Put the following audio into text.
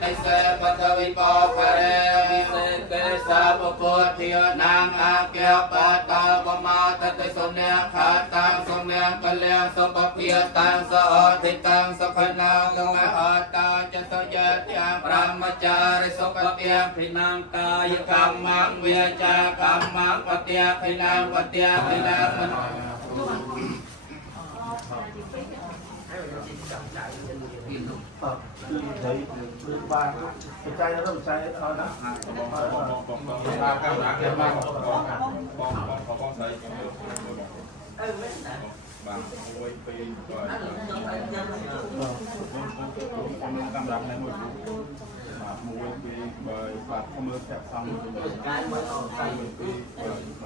ไอเสปทวิปอภเรวิเศษเกสาปโพธิยนางอาเกียปตาปมาตติสเนขาตังสเนกัลเลงสุปเพียตังสอทิตังสพนังมหาตาจะสยะติอังพระมจาริสุปเตียพินังกายกรรมังเวียจากรรมังปเตียพินังปเตียพินังคือใช้คือบางใจแล้วต้องใช้เอานะการหลักเนี่ยมากกองใช้บางโวยปีก่อนกำลังในหมดมวยปีใบปากขมือแสบซ้ำปีใบ